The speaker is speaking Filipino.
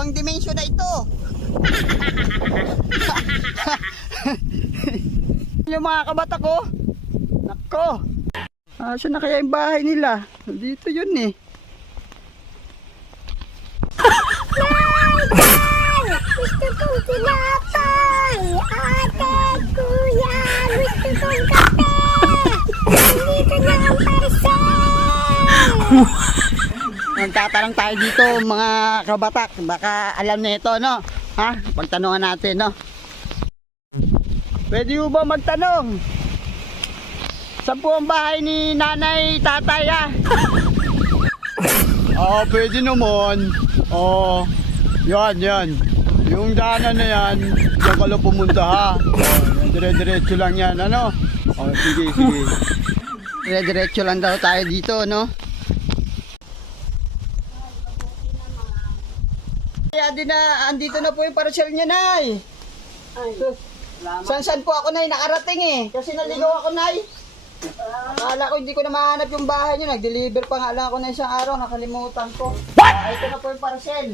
Ibang dimensyon na ito. Yung mga kabata ko. Nako. Saan na kaya yung bahay nila? Dito yun eh. Gusto kong tinapay! Ate, kuya! Gusto kong kape! Nandito na ang parcel! Magtatanong tayo dito mga kabatak. Baka alam na ito, no? Ha? Pagtanungan natin, no? Pwede mo ba magtanong? Saan po ang bahay ni nanay, tatay, ha? Pwede naman. Yan. Yung daanan na yan, diyan ka lang pumunta, ha? Dire-diretso lang yan, ano? Sige. Dire-diretso lang daw tayo dito, no? Kaya andito na po yung parcel niya, Nay. Saan po ako, Nay, nakarating eh. Kasi naligaw ako, Nay. Akala ko hindi ko na mahanap yung bahay niyo. Nag-deliver pa nga lang ako na isang araw. Nakalimutan ko. Ito na po yung parcel.